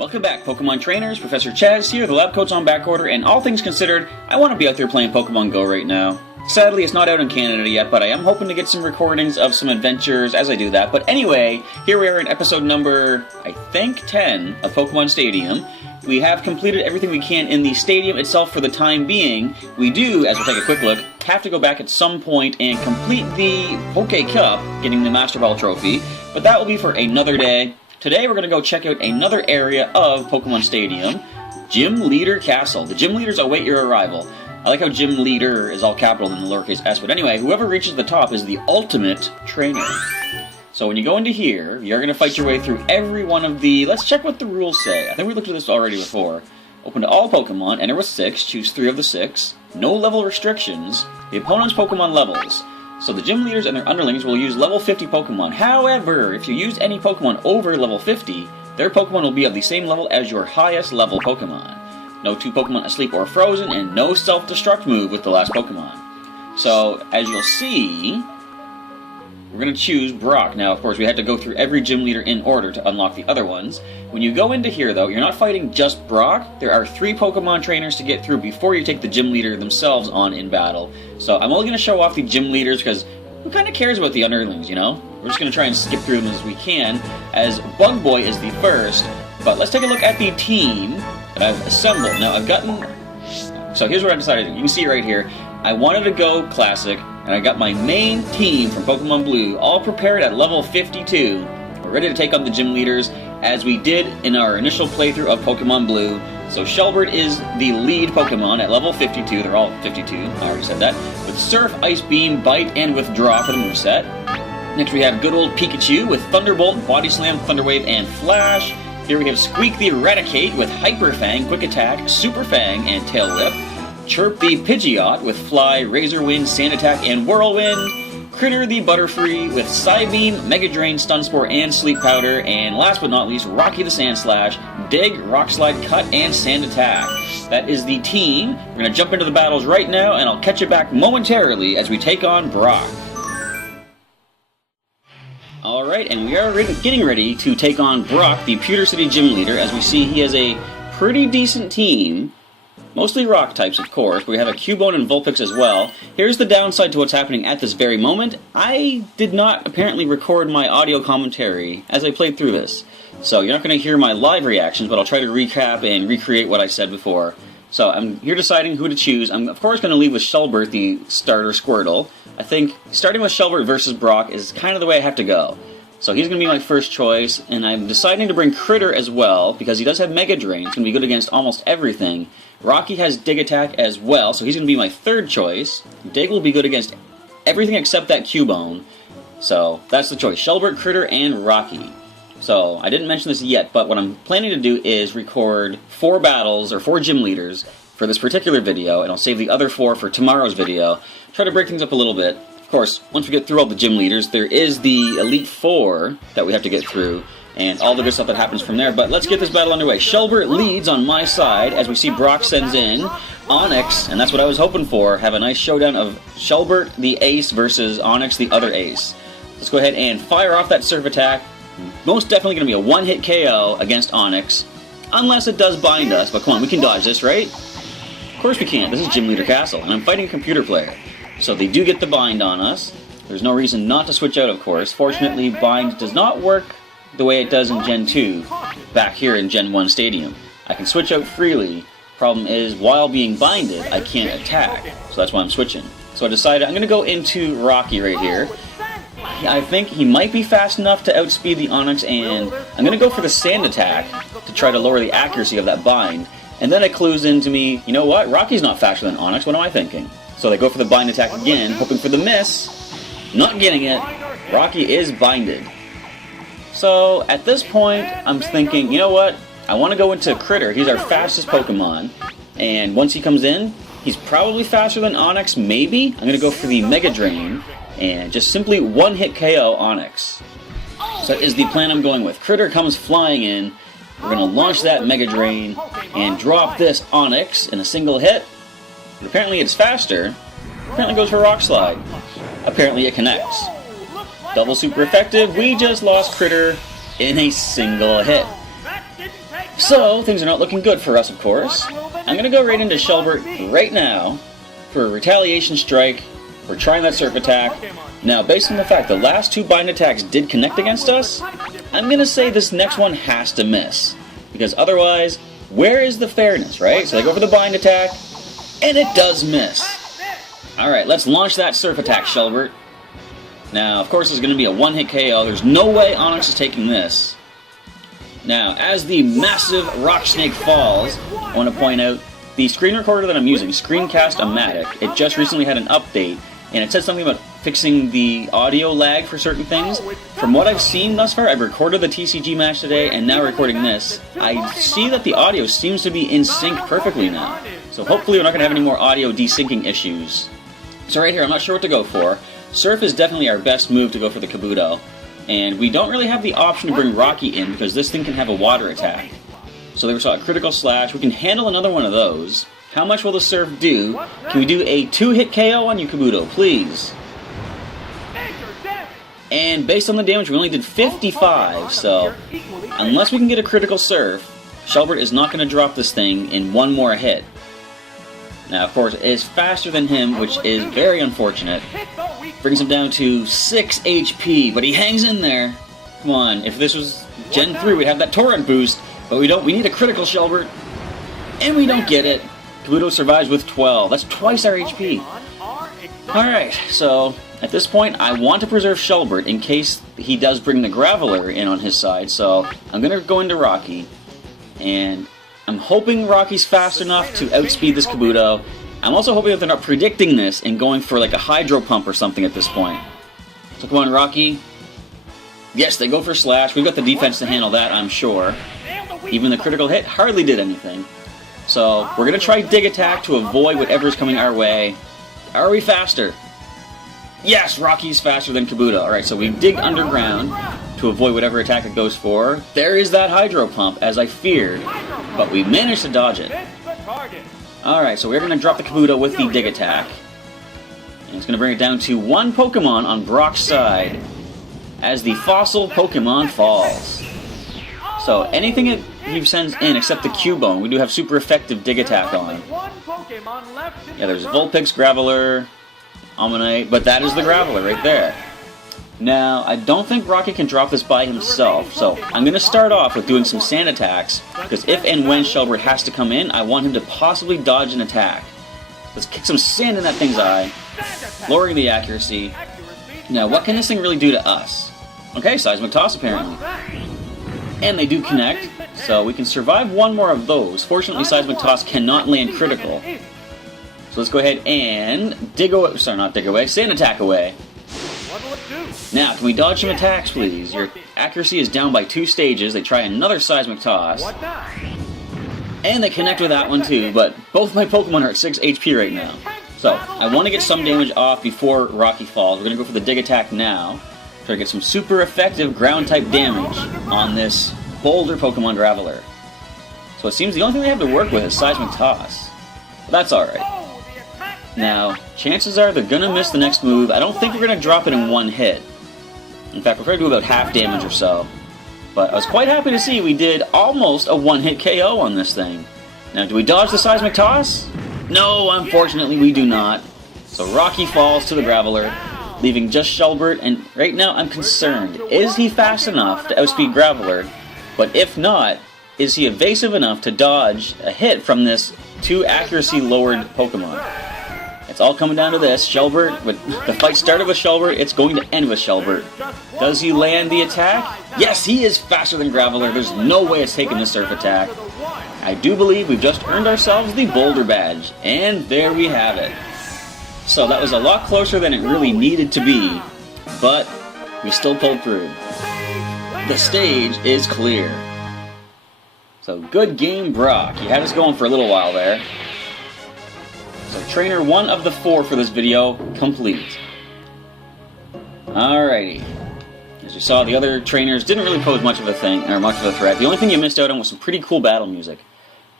Welcome back, Pokemon Trainers. Professor Chaz here, the lab coat's on back order, and all things considered, I want to be out there playing Pokemon Go right now. Sadly, it's not out in Canada yet, but I am hoping to get some recordings of some adventures as I do that. But anyway, here we are in episode number, I think, 10 of Pokémon Stadium. We have completed everything we can in the stadium itself for the time being. We do, as we'll take a quick look, have to go back at some point and complete the Poke Cup, getting the Master Ball trophy, but that will be for another day. Today we're going to go check out another area of Pokemon Stadium, Gym Leader Castle. The Gym Leaders await your arrival. I like how Gym Leader is all capital in the lowercase s, but anyway, whoever reaches the top is the ultimate trainer. So when you go into here, you're going to fight your way through every one of the... Let's check what the rules say. I think we looked at this already before. Open to all Pokemon, enter with 6, choose 3 of the 6. No level restrictions. The opponent's Pokemon levels. So the gym leaders and their underlings will use level 50 Pokemon. However, if you use any Pokemon over level 50, their Pokemon will be of the same level as your highest level Pokemon. No 2 Pokemon asleep or frozen, and no self-destruct move with the last Pokemon. So, as you'll see, we're going to choose Brock. Now, of course, we had to go through every gym leader in order to unlock the other ones. When you go into here, though, you're not fighting just Brock. There are 3 Pokemon trainers to get through before you take the gym leader themselves on in battle. So I'm only going to show off the gym leaders because who kind of cares about the underlings, you know? We're just going to try and skip through them as we can, as Bug Boy is the first. But let's take a look at the team that I've assembled. Now, I've gotten... So here's what I decided to do. You can see right here, I wanted to go Classic, and I got my main team from Pokémon Blue all prepared at level 52. We're ready to take on the gym leaders, as we did in our initial playthrough of Pokémon Blue. So Shelbert is the lead Pokemon at level 52. They're all 52, I already said that. With Surf, Ice Beam, Bite, and Withdraw for the moveset. Next we have good old Pikachu with Thunderbolt, Body Slam, Thunder Wave, and Flash. Here we have Squeak the Eradicate with Hyper Fang, Quick Attack, Super Fang, and Tail Whip. Chirp the Pidgeot with Fly, Razor Wind, Sand Attack, and Whirlwind. Critter the Butterfree with Psybeam, Mega Drain, Stun Spore, and Sleep Powder. And last but not least, Rocky the Sandslash, Dig, Rock Slide, Cut, and Sand Attack. That is the team. We're going to jump into the battles right now, and I'll catch you back momentarily as we take on Brock. Alright, and we are getting ready to take on Brock, the Pewter City Gym Leader. As we see, he has a pretty decent team. Mostly rock types, of course. We have a Cubone and Vulpix as well. Here's the downside to what's happening at this very moment. I did not apparently record my audio commentary as I played through this. So you're not going to hear my live reactions, but I'll try to recap and recreate what I said before. So I'm here deciding who to choose. I'm of course going to leave with Shelbert, the starter Squirtle. I think starting with Shelbert versus Brock is kind of the way I have to go. So he's going to be my first choice, and I'm deciding to bring Critter as well, because he does have Mega Drain. It's going to be good against almost everything. Rocky has Dig Attack as well, so he's going to be my third choice. Dig will be good against everything except that Cubone. So that's the choice. Shelbert, Critter, and Rocky. So I didn't mention this yet, but what I'm planning to do is record 4 battles, or 4 gym leaders, for this particular video, and I'll save the other 4 for tomorrow's video. Try to break things up a little bit. Of course, once we get through all the gym leaders, there is the Elite 4 that we have to get through, and all the good stuff that happens from there. But let's get this battle underway. Shelbert leads on my side, as we see Brock sends in Onyx, and that's what I was hoping for. Have a nice showdown of Shelbert, the ace, versus Onyx, the other ace. Let's go ahead and fire off that Surf Attack. Most definitely going to be a one-hit KO against Onyx, unless it does bind us. But come on, we can dodge this, right? Of course we can. This is Gym Leader Castle, and I'm fighting a computer player. So they do get the bind on us. There's no reason not to switch out, of course. Fortunately, bind does not work the way it does in Gen 2 back here in Gen 1 Stadium. I can switch out freely. Problem is, while being binded, I can't attack. So that's why I'm switching. So I decided I'm going to go into Rocky right here. I think he might be fast enough to outspeed the Onyx, and I'm going to go for the Sand Attack to try to lower the accuracy of that bind. And then it clues into me, you know what, Rocky's not faster than Onyx, what am I thinking? So they go for the bind attack again, hoping for the miss. Not getting it. Rocky is binded. So at this point, I'm thinking, you know what? I want to go into Critter. He's our fastest Pokemon. And once he comes in, he's probably faster than Onyx, maybe? I'm going to go for the Mega Drain and just simply one-hit KO Onyx. So that is the plan I'm going with. Critter comes flying in. We're going to launch that Mega Drain and drop this Onyx in a single hit. But apparently it's faster. Apparently goes for Rock Slide. Apparently it connects. Double super effective. We just lost Critter in a single hit. So, things are not looking good for us, of course. I'm going to go right into Shelbert right now for a retaliation strike. We're trying that surf attack. Now, based on the fact the last two bind attacks did connect against us, I'm going to say this next one has to miss. Because otherwise, where is the fairness, right? So they go for the bind attack, and it does miss. Alright, let's launch that surf attack, Shelbert. Now, of course, it's going to be a one-hit KO. There's no way Onyx is taking this. Now, as the massive rock snake falls, I want to point out the screen recorder that I'm using, Screencast-O-Matic, it just recently had an update, and it said something about fixing the audio lag for certain things. From what I've seen thus far, I've recorded the TCG match today, and now recording this, I see that the audio seems to be in sync perfectly now. So hopefully we're not going to have any more audio desyncing issues. So right here, I'm not sure what to go for. Surf is definitely our best move to go for the Kabuto. And we don't really have the option to bring Rocky in because this thing can have a water attack. So there we saw a critical slash. We can handle another one of those. How much will the Surf do? Can we do a 2-hit KO on you, Kabuto, please? And based on the damage, we only did 55, so unless we can get a critical Surf, Shelbert is not going to drop this thing in one more hit. Now, of course, it is faster than him, which is very unfortunate. Brings him down to 6 HP, but he hangs in there. Come on, if this was Gen 3, we'd have that Torrent boost, but we don't. We need a critical Shelbert, and we don't get it. Kabuto survives with 12. That's twice our HP. Alright, so at this point, I want to preserve Shelbert in case he does bring the Graveler in on his side, so I'm going to go into Rocky, and I'm hoping Rocky's fast enough to outspeed this Kabuto. I'm also hoping that they're not predicting this and going for like a Hydro Pump or something at this point. So come on, Rocky. Yes, they go for Slash. We've got the defense to handle that, I'm sure. Even the critical hit hardly did anything. So we're going to try Dig Attack to avoid whatever's coming our way. Are we faster? Yes, Rocky's faster than Kabuto. Alright, so we dig underground to avoid whatever attack it goes for. There is that Hydro Pump, as I feared, but we managed to dodge it. Alright, so we're going to drop the Kabuto with the Dig Attack. And it's going to bring it down to one Pokemon on Brock's side as the Fossil Pokemon falls. So anything that he sends in except the Cubone, we do have super effective Dig Attack on. Yeah, there's Vulpix, Graveler, Ammonite, but that is the Graveler right there. Now, I don't think Rocky can drop this by himself, so I'm going to start off with doing some sand attacks, because if and when Shelbert has to come in, I want him to possibly dodge an attack. Let's kick some sand in that thing's eye, lowering the accuracy. Now, what can this thing really do to us? Okay, Seismic Toss apparently. And they do connect, so we can survive one more of those. Fortunately, Seismic Toss cannot land critical. So let's go ahead and dig away, sorry, not dig away, sand attack away. Now, can we dodge some attacks, please? Your accuracy is down by 2 stages. They try another Seismic Toss. And they connect with that one too, but both my Pokemon are at 6 HP right now. So, I want to get some damage off before Rocky falls. We're going to go for the Dig Attack now. Try to get some super effective ground-type damage on this Boulder Pokemon Graveler. So it seems the only thing they have to work with is Seismic Toss. But that's alright. Now, chances are they're going to miss the next move. I don't think we're going to drop it in one hit. In fact, we're going to do about half damage or so. But I was quite happy to see we did almost a one-hit KO on this thing. Now, do we dodge the Seismic Toss? No, unfortunately we do not. So Rocky falls to the Graveler, leaving just Shelbert, and right now I'm concerned. Is he fast enough to outspeed Graveler? But if not, is he evasive enough to dodge a hit from this 2 accuracy lowered Pokemon? It's all coming down to this. Shelbert, the fight started with Shelbert, it's going to end with Shelbert. Does he land the attack? Yes, he is faster than Graveler. There's no way it's taking the Surf attack. I do believe we've just earned ourselves the Boulder Badge. And there we have it. So that was a lot closer than it really needed to be. But we still pulled through. The stage is clear. So good game, Brock. You had us going for a little while there. So trainer 1 of the 4 for this video, complete. Alrighty. As you saw, the other trainers didn't really pose much of a threat. The only thing you missed out on was some pretty cool battle music.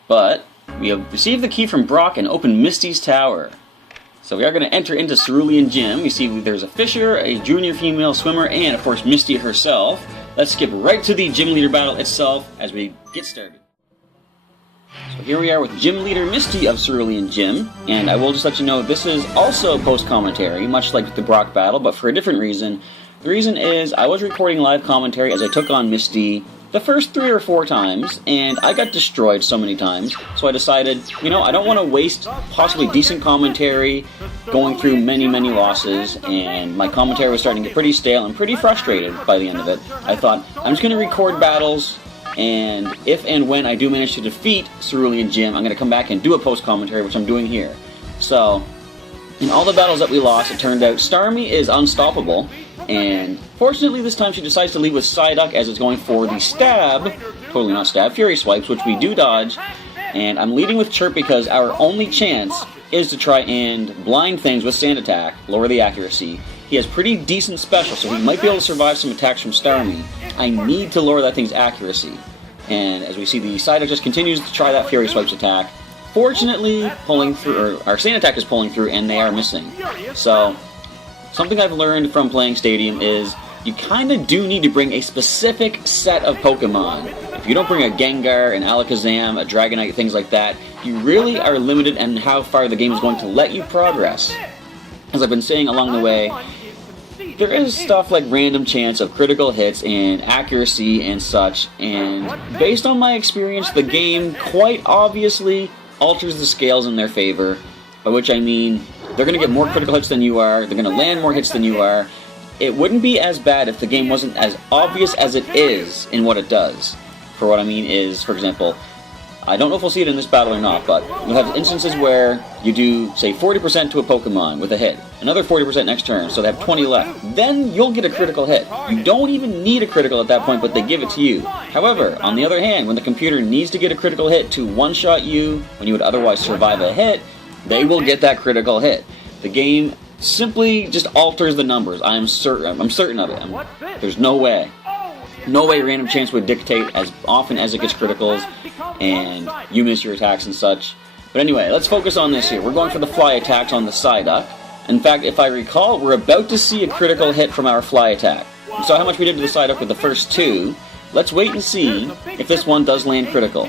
But we have received the key from Brock and opened Misty's Tower. So we are going to enter into Cerulean Gym. You see there's a Fisher, a junior female swimmer, and of course Misty herself. Let's skip right to the gym leader battle itself as we get started. So here we are with Gym Leader Misty of Cerulean Gym, and I will just let you know this is also post-commentary, much like the Brock battle, but for a different reason. The reason is I was recording live commentary as I took on Misty the first 3 or 4 times, and I got destroyed so many times, so I decided, you know, I don't want to waste possibly decent commentary going through many losses, and my commentary was starting to get pretty stale and pretty frustrated by the end of it. I thought, I'm just going to record battles, and if and when I do manage to defeat Cerulean Gym, I'm going to come back and do a post-commentary, which I'm doing here. So, in all the battles that we lost, it turned out Starmie is unstoppable, and fortunately this time she decides to lead with Psyduck as it's going for the stab, totally not stab, Fury Swipes, which we do dodge, and I'm leading with Chirp because our only chance is to try and blind things with Sand Attack, lower the accuracy. He has pretty decent special, so he might be able to survive some attacks from Starmie. I need to lower that thing's accuracy. And as we see, the Psyduck just continues to try that Fury Swipes attack. Fortunately, pulling through, or our Sand Attack is pulling through, and they are missing. So, something I've learned from playing Stadium is you kind of do need to bring a specific set of Pokemon. If you don't bring a Gengar, an Alakazam, a Dragonite, things like that, you really are limited in how far the game is going to let you progress. As I've been saying along the way, there is stuff like random chance of critical hits and accuracy and such, and based on my experience, the game quite obviously alters the scales in their favor, by which I mean they're going to get more critical hits than you are, they're going to land more hits than you are. It wouldn't be as bad if the game wasn't as obvious as it is in what it does. For what I mean is, for example, I don't know if we'll see it in this battle or not, but you'll have instances where you do, say, 40% to a Pokemon with a hit, another 40% next turn, so they have 20 left. Then you'll get a critical hit. You don't even need a critical at that point, but they give it to you. However, on the other hand, when the computer needs to get a critical hit to one-shot you, when you would otherwise survive a hit, they will get that critical hit. The game simply just alters the numbers. I'm certain of it. There's no way. No way random chance would dictate as often as it gets criticals and you miss your attacks and such. But anyway, let's focus on this here. We're going for the fly attacks on the Psyduck. In fact, if I recall, we're about to see a critical hit from our fly attack. We saw how much we did to the Psyduck with the first 2. Let's wait and see if this one does land critical.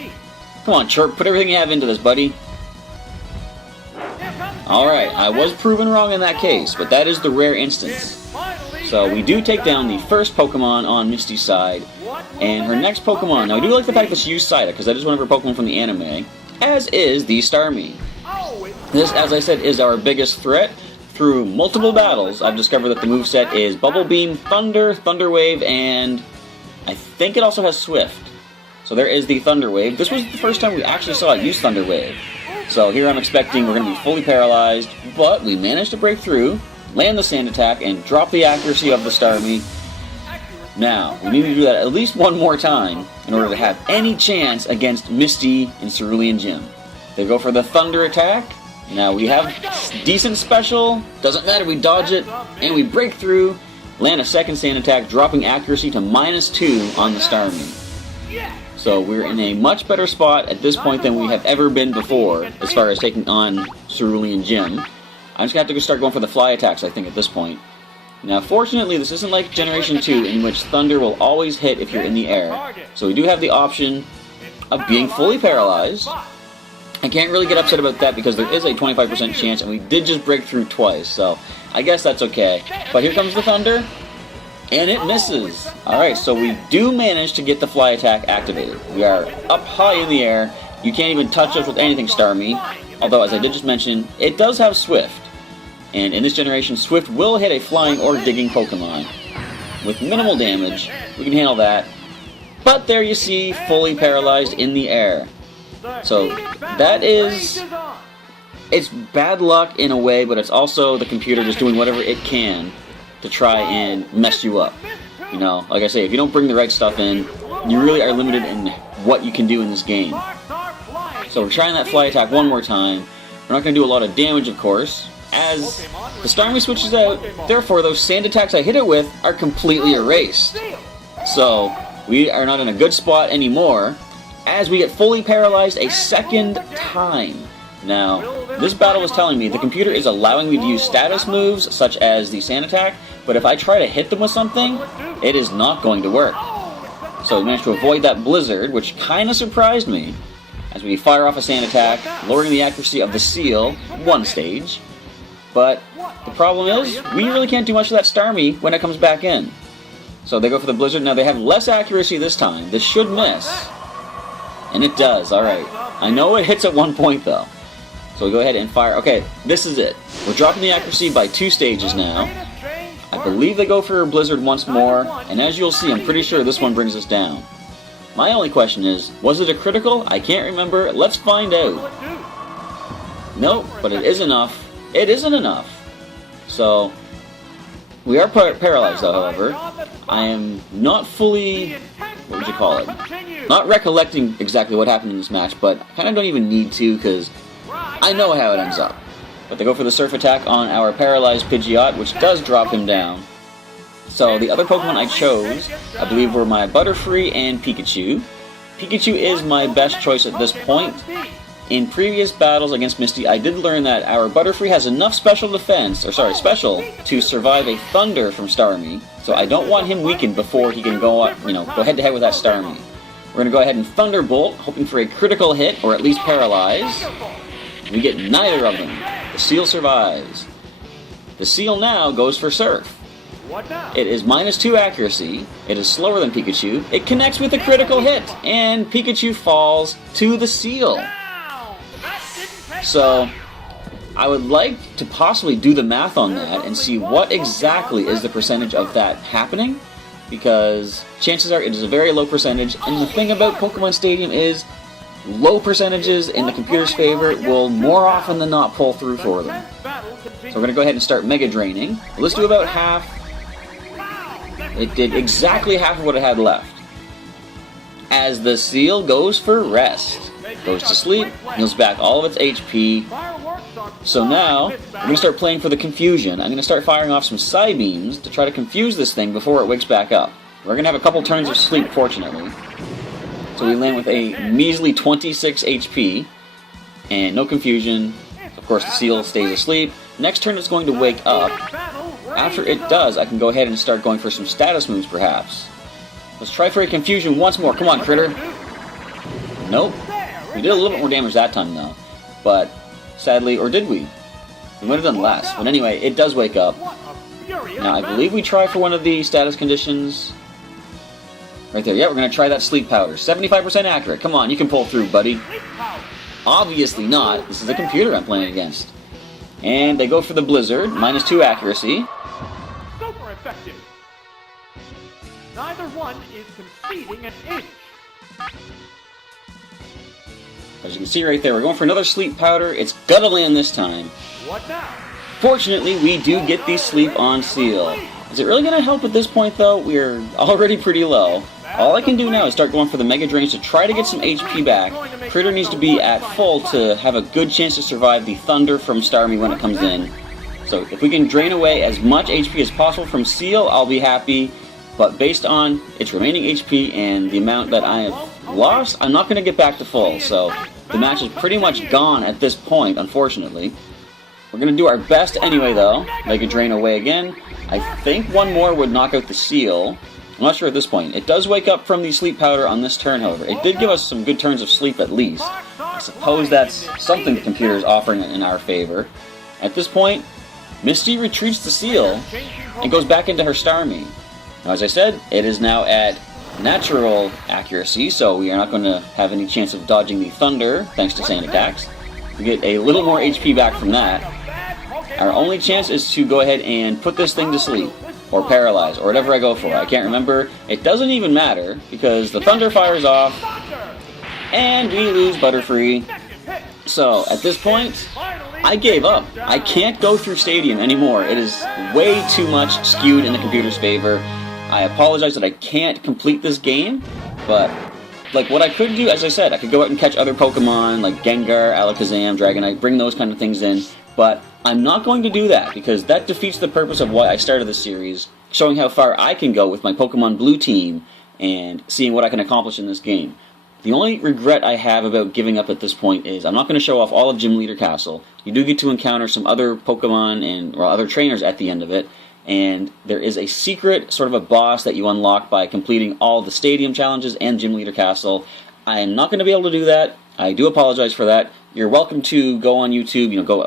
Come on, Chirp, put everything you have into this, buddy. Alright, I was proven wrong in that case, but that is the rare instance. So we do take down the first Pokemon on Misty's side, and her next Pokemon, now I do like the fact that she used Psyduck, because that is one of her Pokemon from the anime, as is the Starmie. This, as I said, is our biggest threat. Through multiple battles, I've discovered that the moveset is Bubble Beam, Thunder, Thunder Wave, and I think it also has Swift. So there is the Thunder Wave. This was the first time we actually saw it use Thunder Wave. So here I'm expecting we're going to be fully paralyzed, but we managed to break through, land the Sand Attack, and drop the accuracy of the Starmie. Now, we need to do that at least one more time in order to have any chance against Misty in Cerulean Gym. They go for the Thunder attack. Now we have decent special, doesn't matter, we dodge it, and we break through, land a second Sand Attack, dropping accuracy to -2 on the Starmie. So we're in a much better spot at this point than we have ever been before, as far as taking on Cerulean Gym. I'm just going to have to start going for the fly attacks, I think, at this point. Now, fortunately, this isn't like Generation 2, in which Thunder will always hit if you're in the air. So we do have the option of being fully paralyzed. I can't really get upset about that because there is a 25% chance, and we did just break through twice, so I guess that's okay. But here comes the Thunder, and it misses. Alright, so we do manage to get the fly attack activated. We are up high in the air. You can't even touch us with anything, Starmie. Although, as I did just mention, it does have Swift. And in this generation, Swift will hit a flying or digging Pokemon. With minimal damage, we can handle that. But there you see, fully paralyzed in the air. So, that is... it's bad luck in a way, but it's also the computer just doing whatever it can to try and mess you up. You know, like I say, if you don't bring the right stuff in, you really are limited in what you can do in this game. So we're trying that fly attack one more time. We're not going to do a lot of damage, of course, as the Starmie switches out. Therefore, those Sand Attacks I hit it with are completely erased. So we are not in a good spot anymore, as we get fully paralyzed a second time. Now, this battle is telling me the computer is allowing me to use status moves, such as the Sand Attack, but if I try to hit them with something, it is not going to work. So we managed to avoid that Blizzard, which kind of surprised me. as we fire off a sand attack, lowering the accuracy of the Seal one stage. But the problem is, we really can't do much to that Starmie when it comes back in. So they go for the Blizzard. Now they have less accuracy this time. This should miss. And it does, alright. I know it hits at one point though. So we go ahead and fire. Okay, this is it. We're dropping the accuracy by 2 stages now. I believe they go for Blizzard once more. And as you'll see, I'm pretty sure this one brings us down. My only question is, was it a critical? I can't remember. Let's find out. Nope, but it is enough. It isn't enough. So, we are paralyzed though, however. I am not fully, what would you call it? Not recollecting exactly what happened in this match, but I kind of don't even need to because I know how it ends up. But they go for the Surf attack on our paralyzed Pidgeot, which does drop him down. So the other Pokemon I chose, I believe, were my Butterfree and Pikachu. Pikachu is my best choice at this point. In previous battles against Misty, I did learn that our Butterfree has enough special to survive a Thunder from Starmie. So I don't want him weakened before he can go head to head with that Starmie. We're going to go ahead and Thunderbolt, hoping for a critical hit, or at least paralyze. We get neither of them. The Seal survives. The Seal now goes for Surf. It is -2 accuracy. It is slower than Pikachu. It connects with a critical hit, and Pikachu falls to the Seal. So, I would like to possibly do the math on that and see what exactly is the percentage of that happening, because chances are it is a very low percentage, and the thing about Pokemon Stadium is low percentages in the computer's favor will more often than not pull through for them. So we're going to go ahead and start Mega Draining. Let's do about half. It did exactly half of what it had left. As the Seal goes for rest. Goes to sleep, heals back all of its HP. So now, we're going to start playing for the confusion. I'm going to start firing off some Psybeams to try to confuse this thing before it wakes back up. We're going to have a couple turns of sleep, fortunately. So we land with a measly 26 HP, and no confusion. Of course, the Seal stays asleep. Next turn it's going to wake up. After it does, I can go ahead and start going for some status moves, perhaps. Let's try for a confusion once more. Come on, Critter. Nope. We did a little bit more damage that time, though. But, sadly, or did we? We would have done less. But anyway, it does wake up. Now, I believe we try for one of the status conditions. Right there. Yeah, we're going to try that Sleep Powder. 75% accurate. Come on, you can pull through, buddy. Obviously not. This is a computer I'm playing against. And they go for the Blizzard. -2 accuracy. Super effective. Neither one is conceding an inch. As you can see right there, we're going for another Sleep Powder. It's gonna land this time. What now? Fortunately, we do get the Sleep on Seal. Is it really gonna help at this point, though? We're already pretty low. All I can do now is start going for the Mega Drains to try to get some HP back. Critter needs to be at full to have a good chance to survive the Thunder from Starmie when it comes in. So if we can drain away as much HP as possible from Seal, I'll be happy. But based on its remaining HP and the amount that I have lost, I'm not going to get back to full. So the match is pretty much gone at this point, unfortunately. We're going to do our best anyway, though. Mega Drain away again. I think one more would knock out the Seal. I'm not sure at this point. It does wake up from the Sleep Powder on this turn, however. It did give us some good turns of sleep at least. I suppose that's something the computer is offering in our favor. At this point, Misty retreats the Seal and goes back into her Starmie. Now, as I said, it is now at natural accuracy, so we are not going to have any chance of dodging the Thunder, thanks to sand attacks. We get a little more HP back from that. Our only chance is to go ahead and put this thing to sleep, or paralyze, or whatever I go for. I can't remember. It doesn't even matter, because the Thunder fires off, and we lose Butterfree. So, at this point, I gave up. I can't go through Stadium anymore. It is way too much skewed in the computer's favor. I apologize that I can't complete this game, but like what I could do, as I said, I could go out and catch other Pokemon like Gengar, Alakazam, Dragonite, bring those kind of things in, but I'm not going to do that because that defeats the purpose of why I started this series, showing how far I can go with my Pokemon Blue team and seeing what I can accomplish in this game. The only regret I have about giving up at this point is I'm not going to show off all of Gym Leader Castle. You do get to encounter some other Pokemon or other trainers at the end of it, and there is a secret, sort of a boss that you unlock by completing all the Stadium challenges and Gym Leader Castle. I am not going to be able to do that. I do apologize for that. You're welcome to go on YouTube, go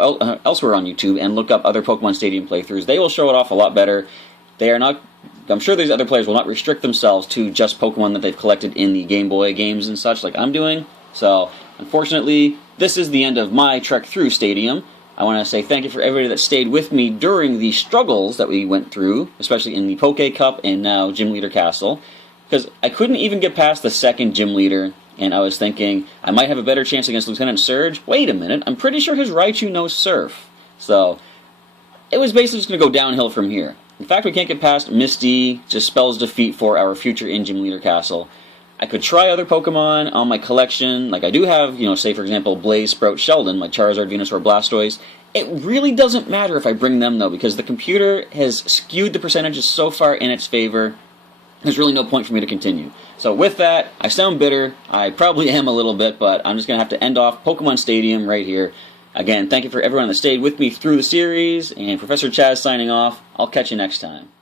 elsewhere on YouTube and look up other Pokemon Stadium playthroughs. They will show it off a lot better. They are not. I'm sure these other players will not restrict themselves to just Pokemon that they've collected in the Game Boy games and such, like I'm doing. So, unfortunately, this is the end of my trek through Stadium. I want to say thank you for everybody that stayed with me during the struggles that we went through, especially in the Poke Cup and now Gym Leader Castle, because I couldn't even get past the second Gym Leader. And I was thinking, I might have a better chance against Lieutenant Surge. Wait a minute, I'm pretty sure his Raichu knows Surf. So, it was basically just going to go downhill from here. In fact, we can't get past Misty, just spells defeat for our future in Gym Leader Castle. I could try other Pokemon on my collection. Like, I do have, say, for example, Blaze, Sprout, Sheldon, like Charizard, Venusaur, Blastoise. It really doesn't matter if I bring them, though, because the computer has skewed the percentages so far in its favor. There's really no point for me to continue. So with that, I sound bitter. I probably am a little bit, but I'm just going to have to end off Pokemon Stadium right here. Again, thank you for everyone that stayed with me through the series, and Professor Chaz signing off. I'll catch you next time.